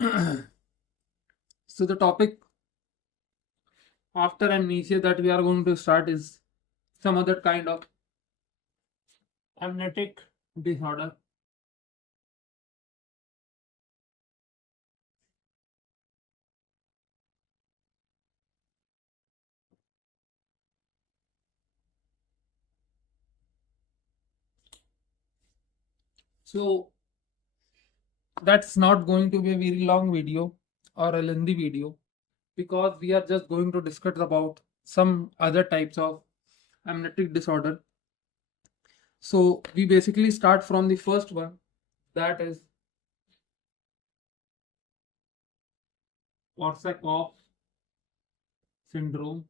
So the topic after amnesia that we are going to start is some other kind of amnetic disorder. So that's not going to be a very long video or a lengthy video, because we are just going to discuss about some other types of amnetic disorder. So we basically start from the first one, that is Korsakoff syndrome.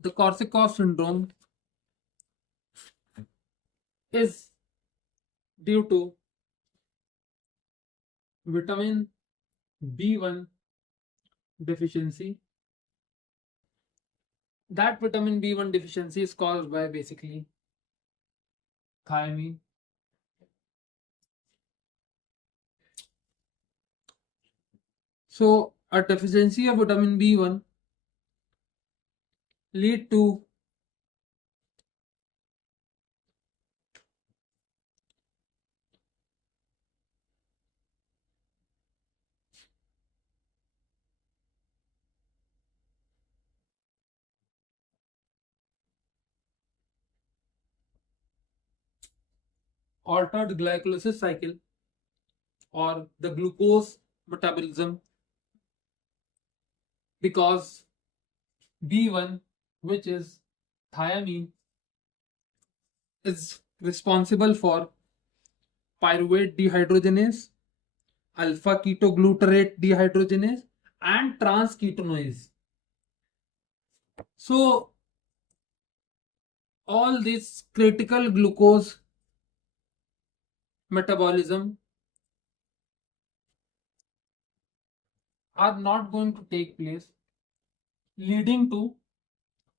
The Korsakoff syndrome is due to vitamin B1 deficiency. That vitamin B1 deficiency is caused by basically thiamine. So a deficiency of vitamin B1 lead to altered glycolysis cycle or the glucose metabolism, because B1, which is thiamine, is responsible for pyruvate dehydrogenase, alpha ketoglutarate dehydrogenase, and transketonuase. So all this critical glucose metabolism are not going to take place, leading to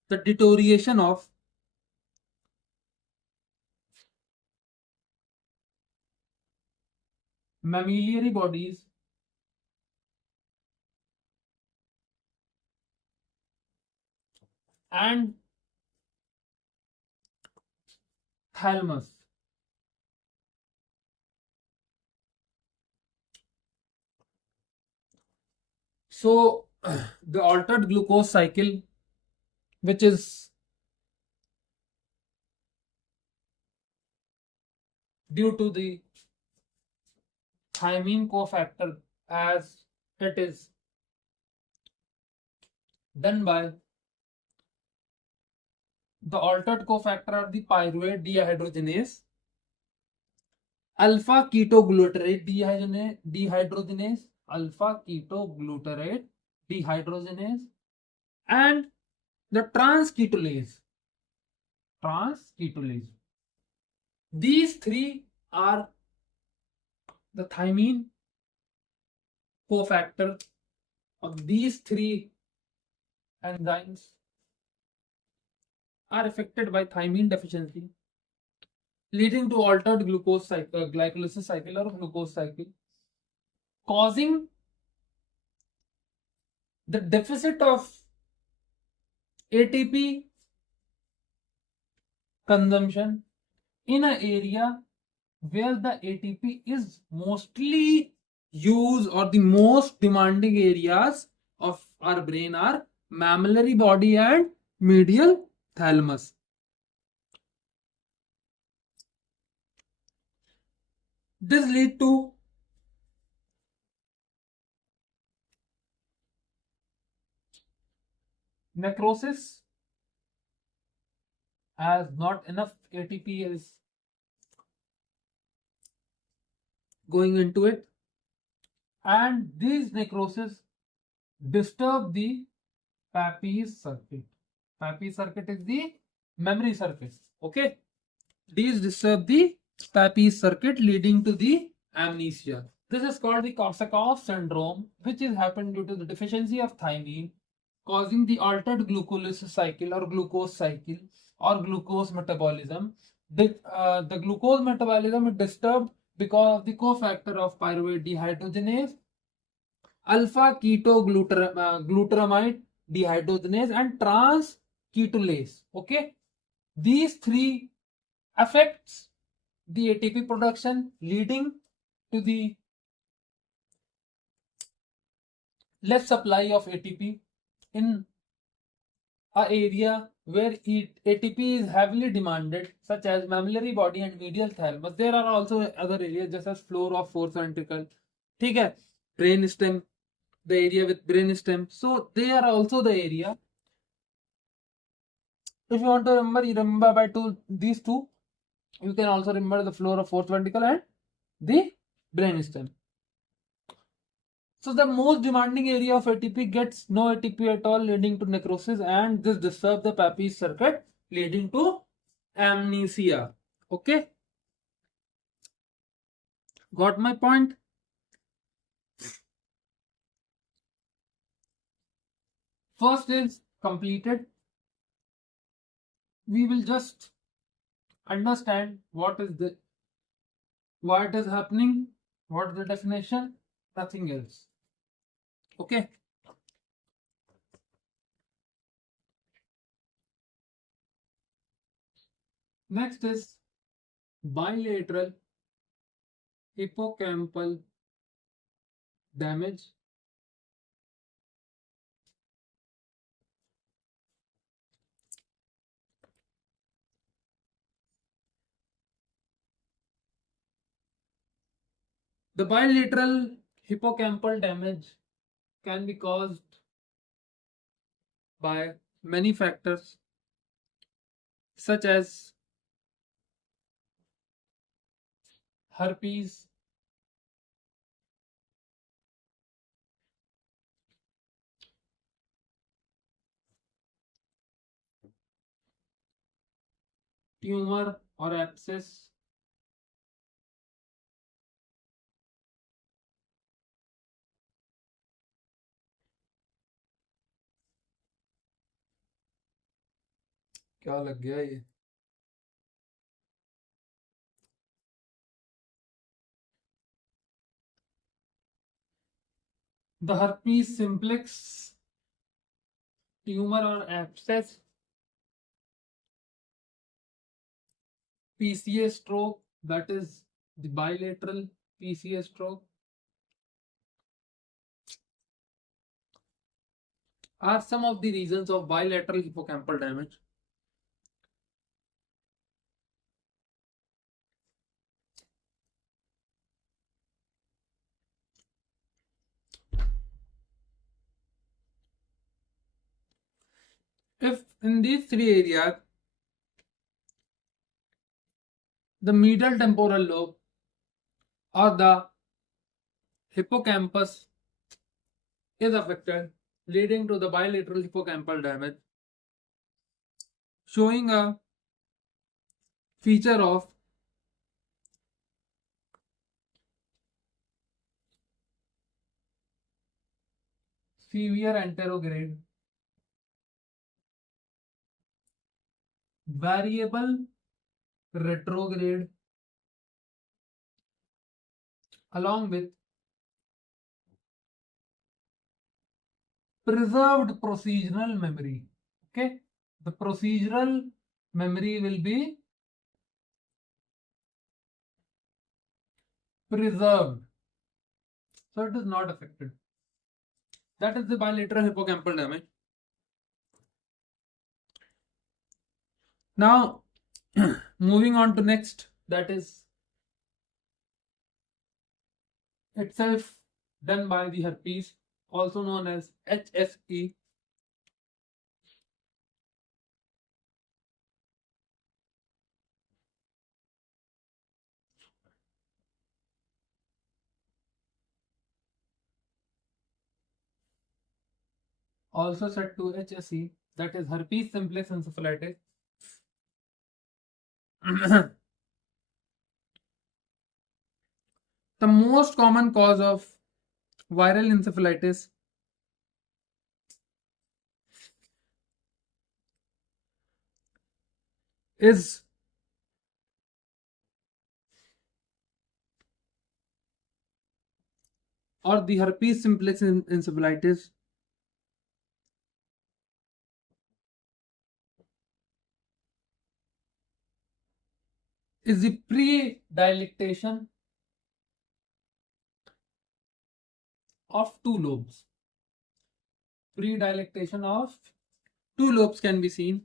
the deterioration of mammillary bodies and thalamus. So the altered glucose cycle, which is due to the thiamine cofactor, as it is done by the altered cofactor are the pyruvate dehydrogenase, alpha ketoglutarate dehydrogenase, alpha ketoglutarate dehydrogenase, and the transketolase. These three are the thiamine cofactor of these three enzymes are affected by thiamine deficiency, leading to altered glucose cycle, glycolysis cycle or glucose cycle, causing the deficit of ATP consumption in an area where the ATP is mostly used, or the most demanding areas of our brain are mammillary body and medial thalamus. This lead to necrosis, as not enough ATP is going into it, and these necrosis disturb the Papez circuit. Papez circuit is the memory circuit. Okay, these disturb the Papez circuit, leading to the amnesia. This is called the Korsakoff syndrome, which is happened due to the deficiency of thiamine, causing the altered glucolysis cycle or glucose metabolism, The glucose metabolism is disturbed because of the cofactor of pyruvate dehydrogenase, alpha glutamate dehydrogenase, and trans ketolase. Okay, these three affects the ATP production, leading to the less supply of ATP in a area where ATP is heavily demanded, such as mammillary body and medial thalamus. There are also other areas, just as floor of fourth ventricle. ठीक है, brain stem, the area with brain stem. So they are also the area. If you want to remember, you remember by these two. You can also remember the floor of fourth ventricle and the brain stem. So the most demanding area of ATP gets no ATP at all, leading to necrosis, and this disturbs the Papez circuit, leading to amnesia. Okay, got my point? First is completed. We will just understand why it is happening, what is the definition, nothing else. Okay. Next is bilateral hippocampal damage. The bilateral hippocampal damage can be caused by many factors, such as herpes, tumor or abscess, क्या लग गया ये? The herpes simplex, tumor or abscess, PCA stroke, that is the bilateral PCA stroke, are some of the reasons of bilateral hippocampal damage. If in these three areas, the medial temporal lobe or the hippocampus is affected, leading to the bilateral hippocampal damage, showing a feature of severe anterograde, variable retrograde, along with preserved procedural memory. Okay, the procedural memory will be preserved, so it is not affected. That is the bilateral hippocampal damage. Now, moving on to next, that is itself done by the herpes, also known as HSE. Also said to HSE, that is herpes simplex encephalitis. The most common cause of viral encephalitis is or the herpes simplex encephalitis is the pre-dilatation of two lobes. Pre-dilatation of two lobes can be seen.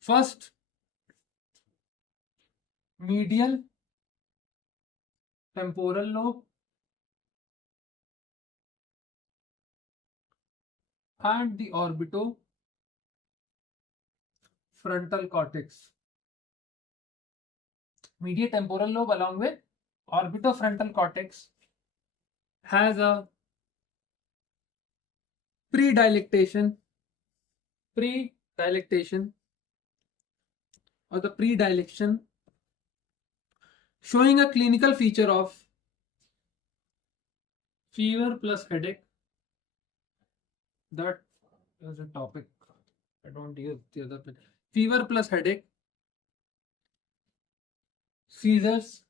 First, medial temporal lobe and the orbitofrontal cortex. Medial temporal lobe along with orbitofrontal cortex has a predilectation or the predilection showing a clinical feature of fever plus headache. That is a topic. I don't use the other pen. Fever plus headache, seizures,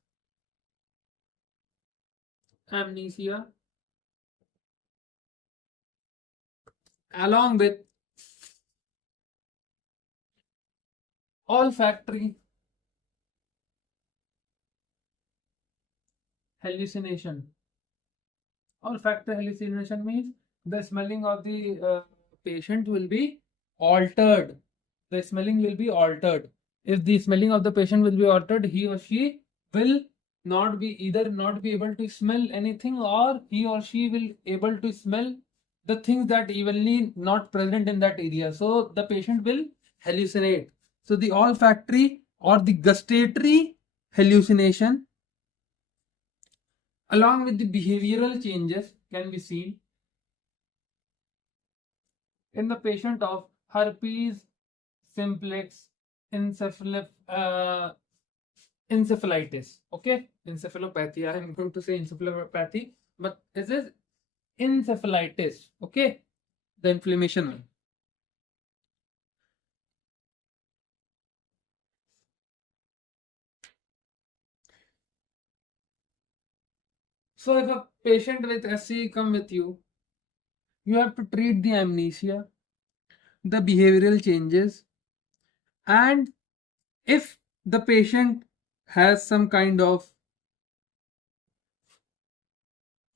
amnesia, along with olfactory hallucination. Olfactory hallucination means the smelling of the patient will be altered. The smelling will be altered. If the smelling of the patient will be altered, he or she will not be able to smell anything, or he or she will able to smell the things that evenly not present in that area. So the patient will hallucinate. So the olfactory or the gustatory hallucination along with the behavioral changes can be seen in the patient of herpes simplex encephalitis. Okay, encephalopathy. I am going to say encephalopathy, but this is encephalitis. Okay, the inflammation one. So if a patient with SC come with you, you have to treat the amnesia, the behavioral changes, and if the patient has some kind of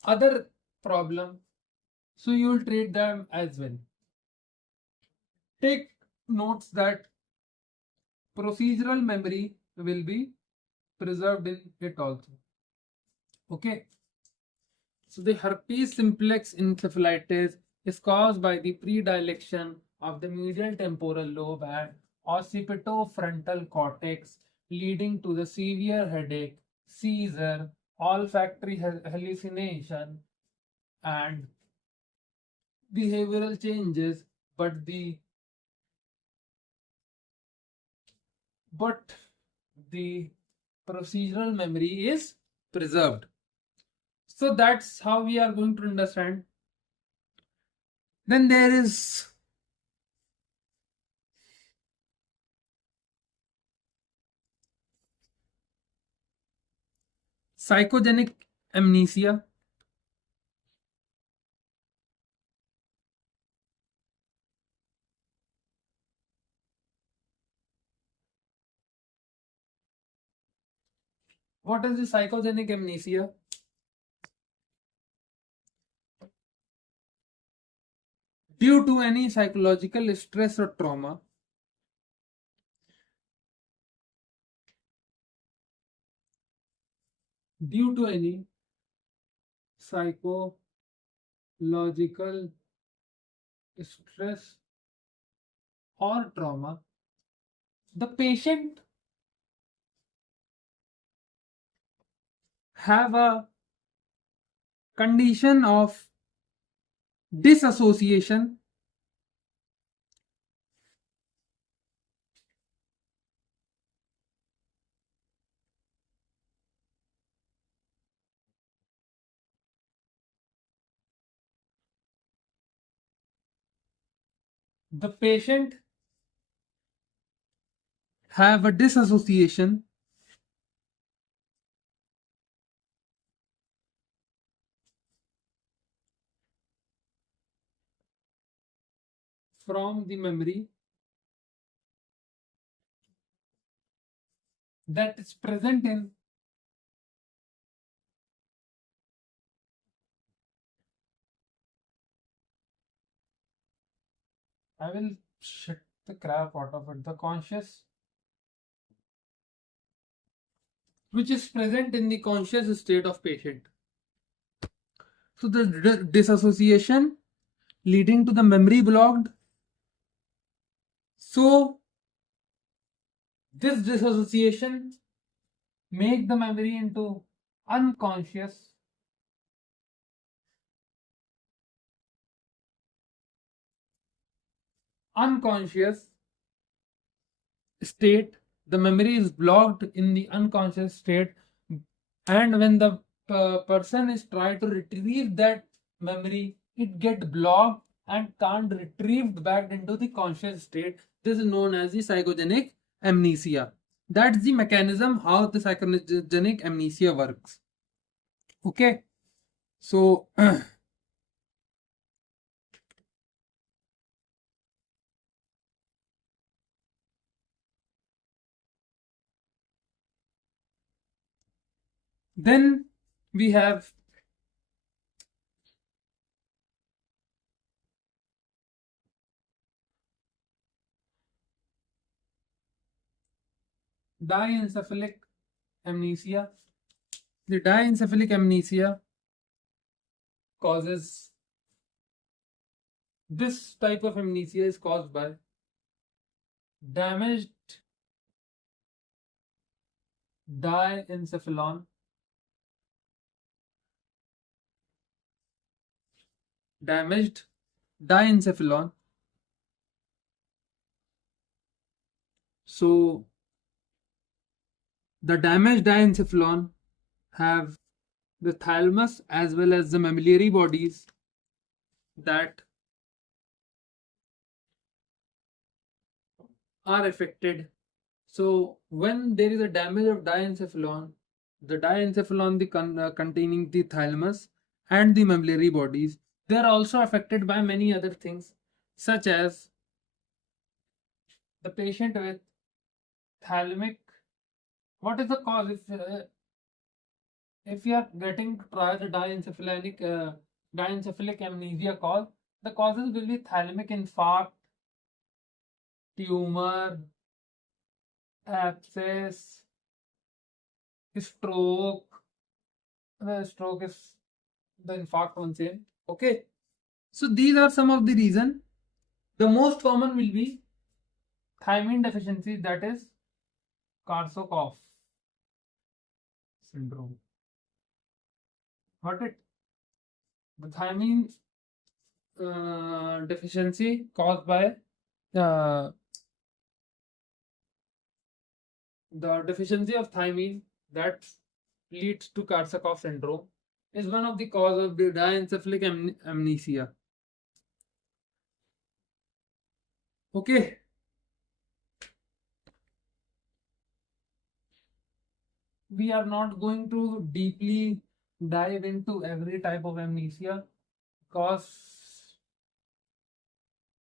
other problem, so you will treat them as well. Take notes that procedural memory will be preserved in it also. Okay. So the herpes simplex encephalitis is caused by the predilection of the medial temporal lobe and occipitofrontal cortex, leading to the severe headache, seizure, olfactory hallucination, and behavioral changes, but the procedural memory is preserved. So that's how we are going to understand. Then there is psychogenic amnesia. What is the psychogenic amnesia? Due to any psychological stress or trauma, due to any psychological stress or trauma, the patient have a condition of disassociation the patient have a disassociation from the memory that is present in I will shit the crap out of it. The conscious, which is present in the conscious state of patient. So the disassociation leading to the memory blocked. So this disassociation make the memory into unconscious state. The memory is blocked in the unconscious state, and when the person is trying to retrieve that memory, it get blocked and can't retrieved back into the conscious state. This is known as the psychogenic amnesia. That's the mechanism how the psychogenic amnesia works. Okay, so then we have diencephalic amnesia. The diencephalic amnesia causes this type of amnesia is caused by damaged diencephalon, So the damaged diencephalon have the thalamus as well as the mammillary bodies that are affected. So when there is a damage of diencephalon, the diencephalon containing the thalamus and the mammillary bodies, they are also affected by many other things, such as the patient with thalamic. What is the cause? If you are getting tried diencephalic amnesia cause, the causes will be thalamic infarct, tumor, abscess, stroke. The stroke is the infarct one same. Okay, so these are some of the reason. The most common will be thiamine deficiency, that is Korsakoff syndrome. Got it? The thiamine deficiency caused by the deficiency of thiamine that leads to Korsakoff syndrome is one of the cause of the diencephalic amnesia. Okay. We are not going to deeply dive into every type of amnesia because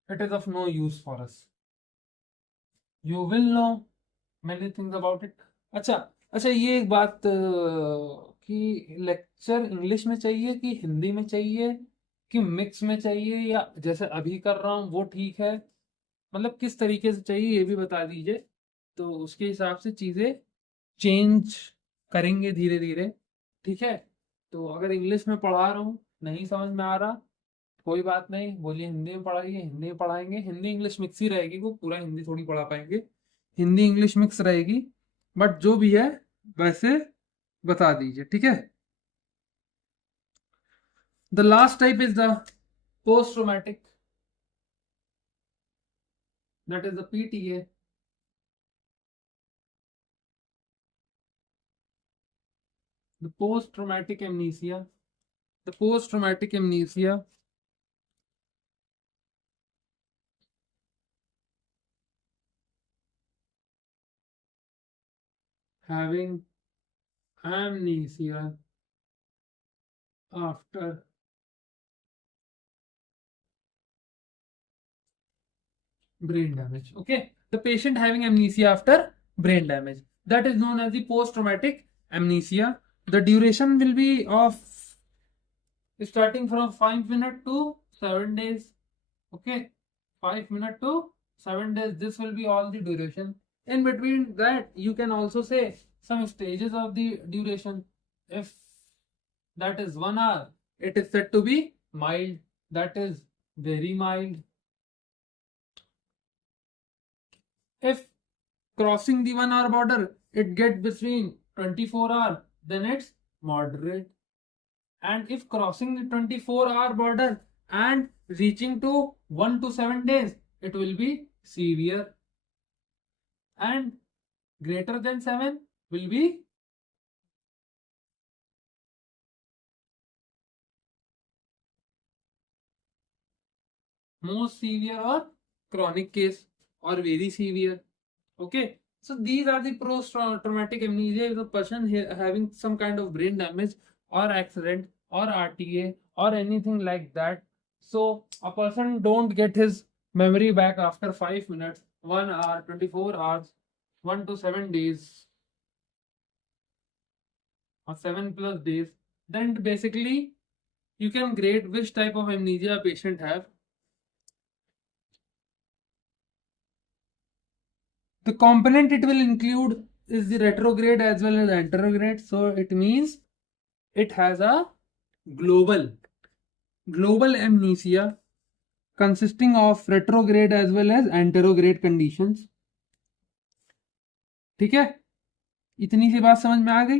it is of no use for us. You will know many things about it. अच्छा ये एक बात कि lecture English में चाहिए कि हिंदी में चाहिए कि मिक्स में चाहिए या जैसे अभी कर रहा हूँ वो ठीक है, मतलब किस तरीके से चाहिए ये भी बता दीजिए, तो उसके हिसाब से चीज़ें चेंज करेंगे धीरे धीरे. ठीक है, तो अगर इंग्लिश में पढ़ा रहा हूँ नहीं समझ में आ रहा कोई बात नहीं, बोलिए हिंदी में पढ़ाइए, हिंदी में पढ़ाएंगे. हिंदी इंग्लिश मिक्स ही रहेगी, वो पूरा हिंदी थोड़ी पढ़ा पाएंगे, हिंदी इंग्लिश मिक्स रहेगी, बट जो भी है वैसे बता दीजिए. ठीक है. The last type is the post traumatic, that is the PTA. The post-traumatic amnesia. The post-traumatic amnesia having amnesia after brain damage. Okay, the patient having amnesia after brain damage, that is known as the post-traumatic amnesia. The duration will be of starting from 5 minutes to 7 days. Okay, 5 minutes to 7 days, this will be all the duration. In between that, you can also say some stages of the duration. If that is 1 hour, it is said to be mild, that is very mild. If crossing the 1 hour border, it gets between 24 hours, then it's moderate. And if crossing the 24-hour border and reaching to 1 to 7 days, it will be severe. And greater than 7 will be most severe or chronic case or very severe. Okay, so these are the post-traumatic amnesia. If a person having some kind of brain damage or accident or RTA or anything like that, so a person don't get his memory back after 5 minutes, 1 hour, 24 hours, 1 to 7 days or 7 plus days, then basically you can grade which type of amnesia a patient have. The component it will include is the retrograde as well as anterograde. So it means it has a global amnesia consisting of retrograde as well as anterograde conditions. ठीक है, इतनी सी बात समझ में आ गई.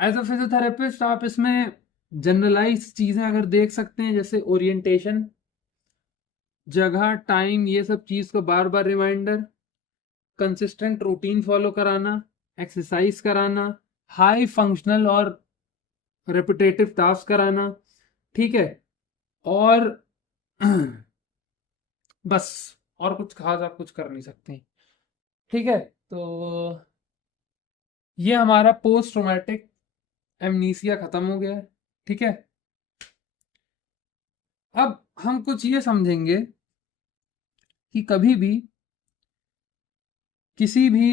As a physiotherapist आप इसमें generalise चीजें अगर देख सकते हैं, जैसे ओरिएंटेशन, जगह, टाइम, ये सब चीज को बार बार रिमाइंडर, कंसिस्टेंट रूटीन फॉलो कराना, एक्सरसाइज कराना, हाई फंक्शनल और रेपिटेटिव टास्क कराना. ठीक है, और बस, और कुछ खास आप कुछ कर नहीं सकते. ठीक है, तो ये हमारा पोस्ट ट्रोमेटिक एमनीसिया खत्म हो गया है. ठीक है, अब हम कुछ ये समझेंगे कि कभी भी किसी भी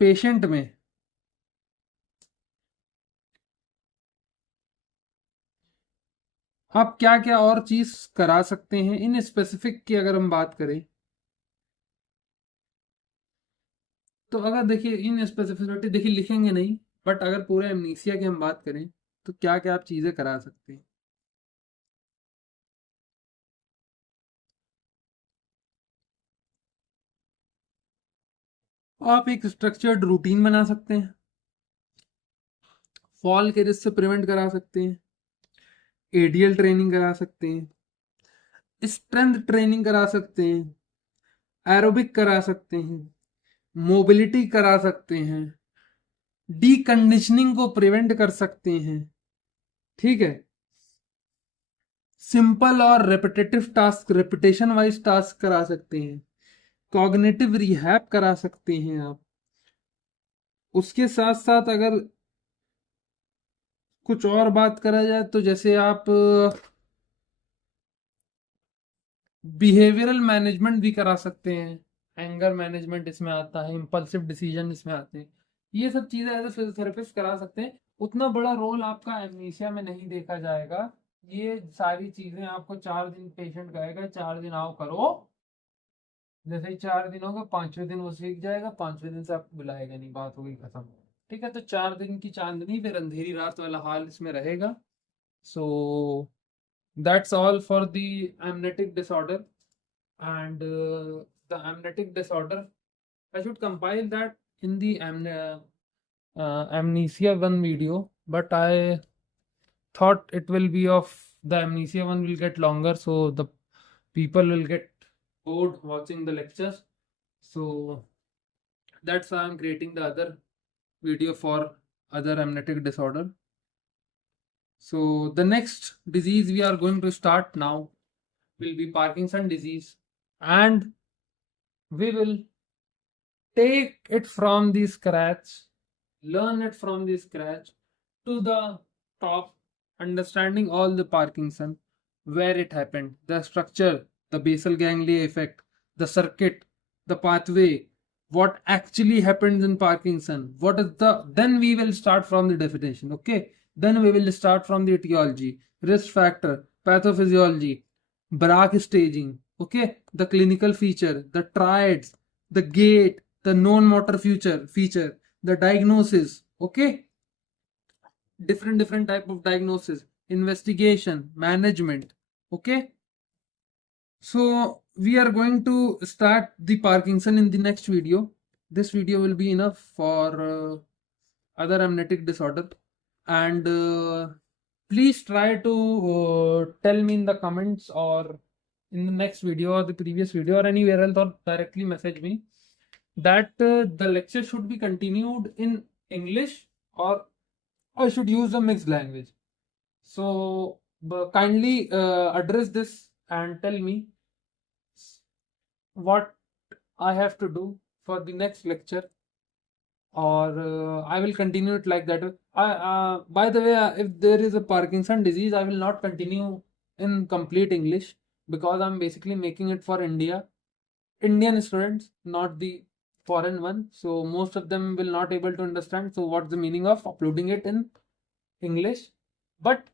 पेशेंट में आप क्या क्या और चीज करा सकते हैं इन स्पेसिफिक की अगर हम बात करें, तो अगर देखिए इन स्पेसिफिसिटी देखिए लिखेंगे नहीं, बट अगर पूरे एमनीसिया की हम बात करें तो क्या क्या आप चीजें करा सकते हैं. आप एक स्ट्रक्चर्ड रूटीन बना सकते हैं, फॉल के रिस्क से प्रिवेंट करा सकते हैं, एडीएल ट्रेनिंग करा सकते हैं, स्ट्रेंथ ट्रेनिंग करा सकते हैं, एरोबिक करा सकते हैं, मोबिलिटी करा सकते हैं, डीकंडीशनिंग को प्रिवेंट कर सकते हैं. ठीक है, सिंपल और repetitive task, repetition wise task करा सकते हैं, कॉग्निटिव रिहैब करा सकते हैं आप. उसके साथ साथ अगर कुछ और बात करा जाए तो जैसे आप बिहेवियरल मैनेजमेंट भी करा सकते हैं, एंगर मैनेजमेंट इसमें आता है, इंपल्सिव डिसीजन इसमें आते हैं. ये सब चीजें एज ए फिजियोथेरेपिस्ट करा सकते हैं. उतना बड़ा रोल आपका एमनीसिया में नहीं देखा जाएगा. ये सारी चीजें आपको 4 दिन पेशेंट कहेगा 4 दिन आओ करो, जैसे ही 4 दिन होगा 5वें दिन वो सीख जाएगा, 5वें दिन से आपको बुलाएगा नहीं, बात हो गई खत्म. ठीक है, तो 4 दिन की चांदनी फिर अंधेरी रात वाला हाल इसमें रहेगा. सो that's all for the amnetic disorder. And the amnetic disorder, I should compile that in the amnesia one video, but I thought it will be of the amnesia one will get longer, so the people will get bored watching the lectures. So that's why I'm creating the other video for other amnetic disorder. So the next disease we are going to start now will be Parkinson disease, and we will take it from the scratch, learn it from the scratch to the top, understanding all the Parkinson, where it happened, the structure, the basal ganglia effect, the circuit, the pathway, what actually happens in Parkinson, what is the, then we will start from the definition, okay? Then we will start from the etiology, risk factor, pathophysiology, Bragg staging, okay? The clinical feature, the triads, the gait, the non-motor feature, the diagnosis, okay? Different type of diagnosis, investigation, management, okay? So we are going to start the Parkinson in the next video. This video will be enough for other amnetic disorder, and please try to tell me in the comments or in the next video or the previous video or anywhere else, or directly message me that the lecture should be continued in English or I should use a mixed language. So kindly address this and tell me what I have to do for the next lecture, or I will continue it like that. By the way, if there is a Parkinson disease, I will not continue in complete English because I'm basically making it for Indian students, not the foreign one. So most of them will not able to understand. So what's the meaning of uploading it in English? But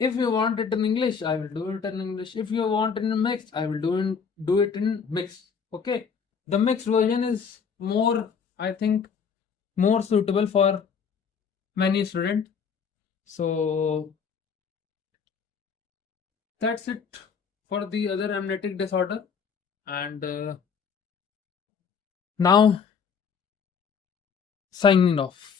if you want it in English, I will do it in English. If you want it in mixed, I will do it in mixed. Okay. The mixed version is more, I think, more suitable for many students. So that's it for the other amnetic disorder. And now signing off.